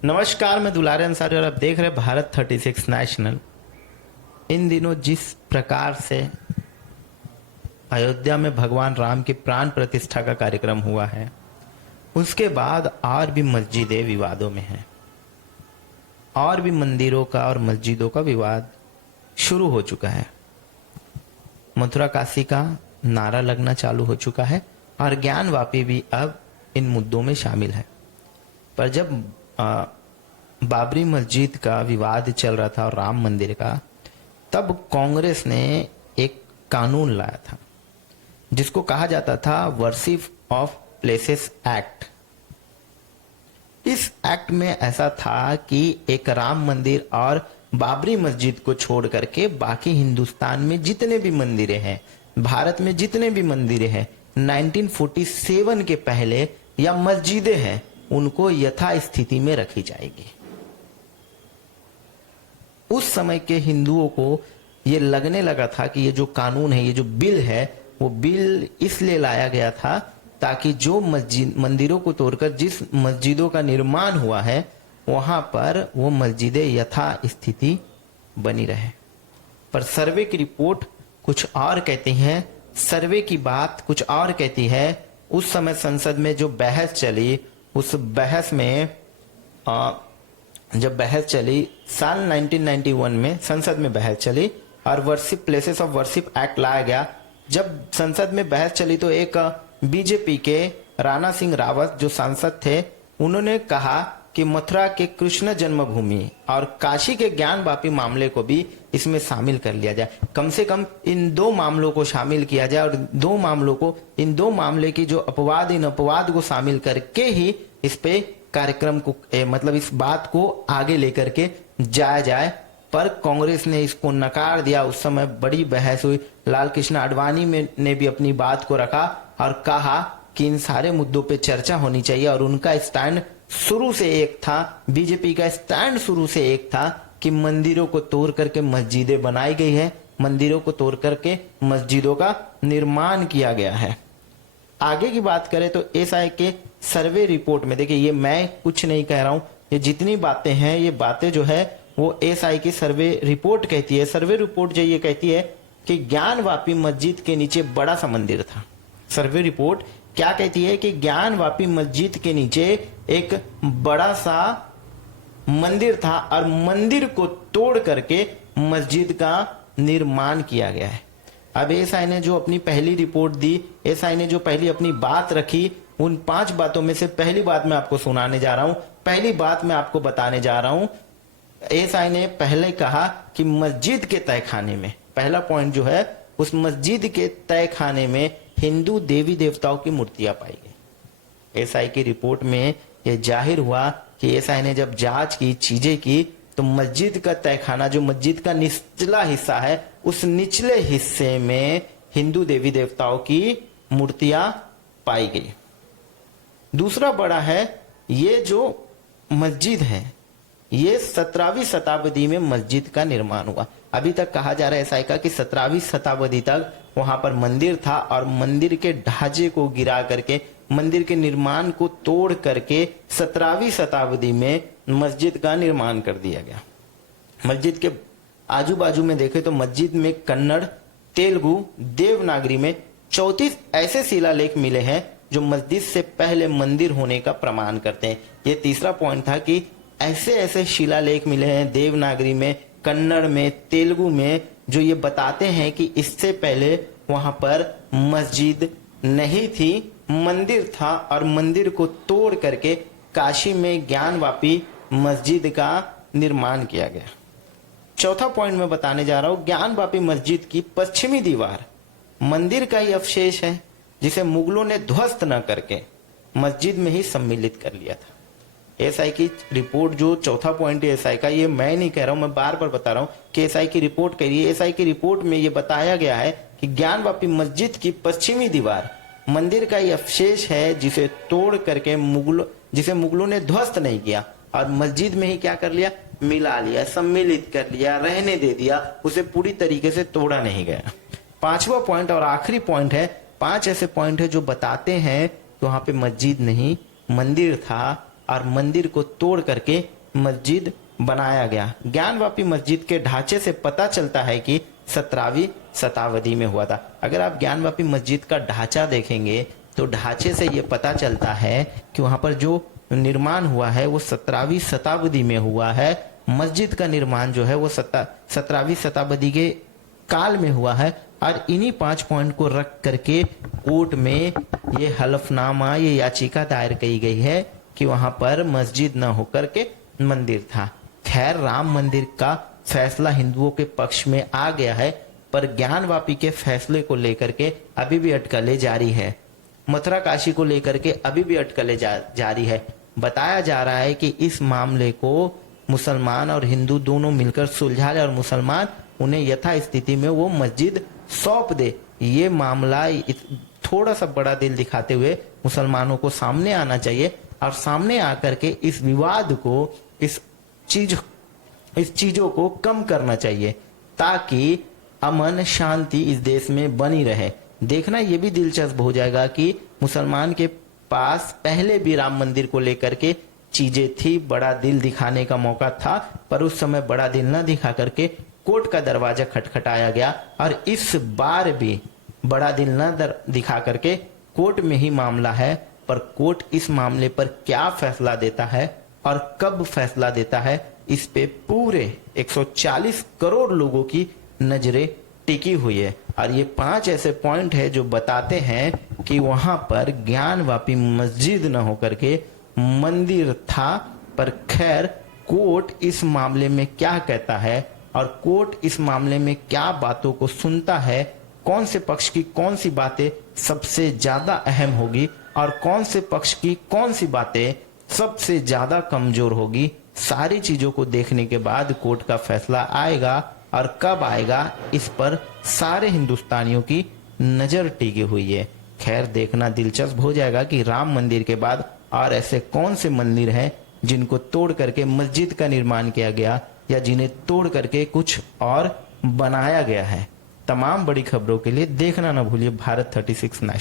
नमस्कार, मैं दुलारे अंसारी और आप देख रहे हैं भारत 36 नेशनल। इन दिनों जिस प्रकार से अयोध्या में भगवान राम की प्राण प्रतिष्ठा का कार्यक्रम हुआ है, उसके बाद और भी मस्जिदें विवादों में हैं और भी मंदिरों का और मस्जिदों का विवाद शुरू हो चुका है। मथुरा काशी का नारा लगना चालू हो चुका है और ज्ञानवापी भी अब इन मुद्दों में शामिल है। पर जब बाबरी मस्जिद का विवाद चल रहा था और राम मंदिर का, तब कांग्रेस ने एक कानून लाया था जिसको कहा जाता था वर्शिप ऑफ प्लेसेस एक्ट। इस एक्ट में ऐसा था कि एक राम मंदिर और बाबरी मस्जिद को छोड़ करके बाकी हिंदुस्तान में जितने भी मंदिरें हैं, भारत में जितने भी मंदिरें हैं 1947 के पहले या मस्जिदें हैं, उनको यथास्थिति में रखी जाएगी। उस समय के हिंदुओं को ये लगने लगा था कि ये जो कानून है, ये जो बिल है, वो बिल इसलिए लाया गया था ताकि जो मंदिरों को तोड़कर जिस मस्जिदों का निर्माण हुआ है वहां पर वो मस्जिदें यथा स्थिति बनी रहे। पर सर्वे की रिपोर्ट कुछ और कहती है, सर्वे की बात कुछ और कहती है। उस समय संसद में जो बहस चली, उस बहस में जब बहस चली साल 1991 में संसद में बहस चली और worship places of worship act लाया गया। जब संसद में बहस चली तो एक बीजेपी के राणा सिंह रावत जो सांसद थे, उन्होंने कहा कि मथुरा के कृष्ण जन्मभूमि और काशी के ज्ञानवापी मामले को भी इसमें शामिल कर लिया जाए। कम से कम इन दो मामलों को शामिल किया जाए और इन दो मामले की जो अपवाद, इन अपवाद को शामिल करके ही इस पे कार्यक्रम को मतलब इस बात को आगे लेकर के जाया जाए। पर कांग्रेस ने इसको नकार दिया। उस समय बड़ी बहस हुई। लाल कृष्ण आडवाणी ने भी अपनी बात को रखा और कहा कि इन सारे मुद्दों पे चर्चा होनी चाहिए। और उनका स्टैंड शुरू से एक था, बीजेपी का स्टैंड शुरू से एक था कि मंदिरों को तोड़ करके मस्जिदें बनाई गई है, मंदिरों को तोड़ करके मस्जिदों का निर्माण किया गया है। आगे की बात करें तो एसआई के सर्वे रिपोर्ट में देखिए, ये मैं कुछ नहीं कह रहा हूं, ये जितनी बातें हैं ये बातें जो है वो एसआई की सर्वे रिपोर्ट कहती है। सर्वे रिपोर्ट जो ये कहती है कि ज्ञानवापी मस्जिद के नीचे बड़ा सा मंदिर था। सर्वे रिपोर्ट क्या कहती है कि ज्ञानवापी मस्जिद के नीचे एक बड़ा सा मंदिर था और मंदिर को तोड़ करके मस्जिद का निर्माण किया गया है। अब एसआई ने जो अपनी पहली रिपोर्ट दी, एसआई ने जो पहली अपनी बात रखी, उन 5 बातों में से पहली बात मैं आपको सुनाने जा रहा हूं। पहली बात मैं आपको बताने जा रहा हूं। एसआई ने पहले कहा कि मस्जिद के तहखाने में, पहला पॉइंट जो है, उस मस्जिद के तहखाने में हिंदू देवी देवताओं की मूर्तियां पाई गई। एसआई की रिपोर्ट में यह जाहिर हुआ कि एसआई ने जब जांच की, चीजें की, तो मस्जिद का तहखाना, जो मस्जिद का निचला हिस्सा है, उस निचले हिस्से में हिंदू देवी देवताओं की मूर्तियां पाई गई। दूसरा बड़ा है, ये जो मस्जिद है ये 17वीं शताब्दी में मस्जिद का निर्माण हुआ। अभी तक कहा जा रहा है एसआई का कि 17वीं शताब्दी तक वहां पर मंदिर था और मंदिर के ढांचे को गिरा करके, मंदिर के निर्माण को तोड़ करके 17वीं शताब्दी में मस्जिद का निर्माण कर दिया गया। मस्जिद के आजू बाजू में देखें तो मस्जिद में कन्नड़, तेलुगु, देवनागरी में 34 ऐसे शिलालेख मिले हैं जो मस्जिद से पहले मंदिर होने का प्रमाण करते हैं। ये तीसरा पॉइंट था कि ऐसे ऐसे शिलालेख मिले हैं देवनागरी में, कन्नड़ में, तेलुगु में, जो ये बताते हैं कि इससे पहले वहां पर मस्जिद नहीं थी, मंदिर था और मंदिर को तोड़ करके काशी में ज्ञानवापी मस्जिद का निर्माण किया गया। चौथा पॉइंट मैं बताने जा रहा हूं, ज्ञानवापी मस्जिद की पश्चिमी दीवार मंदिर का ही अवशेष है जिसे मुगलों ने ध्वस्त न करके मस्जिद में ही सम्मिलित कर लिया था। एसआई की रिपोर्ट जो चौथा पॉइंट है एसआई का, ये मैं नहीं कह रहा हूं, मैं बार बार बता रहा हूं कि एसआई की रिपोर्ट कह रही है। एसआई की रिपोर्ट में ये बताया गया है कि ज्ञानवापी मस्जिद की पश्चिमी दीवार मंदिर का ही अवशेष है जिसे तोड़ करके जिसे मुगलों ने ध्वस्त नहीं किया और मस्जिद में ही क्या कर लिया, मिला लिया, सम्मिलित कर लिया, रहने दे दिया, उसे पूरी तरीके से तोड़ा नहीं गया। 5वां पॉइंट और आखिरी पॉइंट है, 5 ऐसे पॉइंट है जो बताते हैं कि वहां पे मस्जिद नहीं मंदिर था और मंदिर को तोड़ करके मस्जिद बनाया गया। ज्ञानवापी मस्जिद के ढांचे से पता चलता है कि 17वीं शताब्दी में हुआ था। अगर आप ज्ञानवापी मस्जिद का ढांचा देखेंगे तो ढांचे से ये पता चलता है कि वहां पर जो निर्माण हुआ है वो 17वीं शताब्दी में हुआ है। मस्जिद का निर्माण जो है वो 17वीं शताब्दी के काल में हुआ है। और इन्हीं 5 पॉइंट को रख करके कोर्ट में ये हलफनामा, ये याचिका दायर की गई है कि वहां पर मस्जिद न होकर के मंदिर था। खैर, राम मंदिर का फैसला हिंदुओं के पक्ष में आ गया है, पर ज्ञानवापी के फैसले को लेकर के अभी भी अटकलें जारी है। मथुरा काशी को लेकर के अभी भी अटकलें जारी है। बताया जा रहा है कि इस मामले को मुसलमान और हिंदू दोनों मिलकर सुलझा ले और मुसलमान उन्हें यथास्थिति में वो मस्जिद सौंप दे। ये मामला थोड़ा सा बड़ा दिल दिखाते हुए मुसलमानों को सामने आना चाहिए और सामने आकर के इस विवाद को, इस चीजों को कम करना चाहिए, ताकि अमन शांति इस देश में बनी रहे। देखना ये भी दिलचस्प हो जाएगा कि मुसलमान के पास पहले भी राम मंदिर को लेकर के चीजें थी, बड़ा दिल दिखाने का मौका था, पर उस समय बड़ा दिल न दिखा करके कोर्ट का दरवाजा खटखटाया गया। और इस बार भी बड़ा दिल न दिखा करके कोर्ट में ही मामला है, पर कोर्ट इस मामले पर क्या फैसला देता है और कब फैसला देता है, इस पे पूरे 140 करोड़ लोगों की नजरें टिकी हुई है। और ये 5 ऐसे पॉइंट है जो बताते हैं कि वहां पर ज्ञानवापी मस्जिद न होकर के मंदिर था। पर खैर, कोर्ट इस मामले में क्या कहता है और कोर्ट इस मामले में क्या बातों को सुनता है, कौन से पक्ष की कौन सी बातें सबसे ज्यादा अहम होगी और कौन से पक्ष की कौन सी बातें सबसे ज्यादा कमजोर होगी, सारी चीजों को देखने के बाद कोर्ट का फैसला आएगा। और कब आएगा, इस पर सारे हिंदुस्तानियों की नजर टिकी हुई है। खैर, देखना दिलचस्प हो जाएगा कि राम मंदिर के बाद और ऐसे कौन से मंदिर हैं जिनको तोड़ करके मस्जिद का निर्माण किया गया या जिन्हें तोड़ करके कुछ और बनाया गया है। तमाम बड़ी खबरों के लिए देखना न भूलिए भारत 36 नेशनल।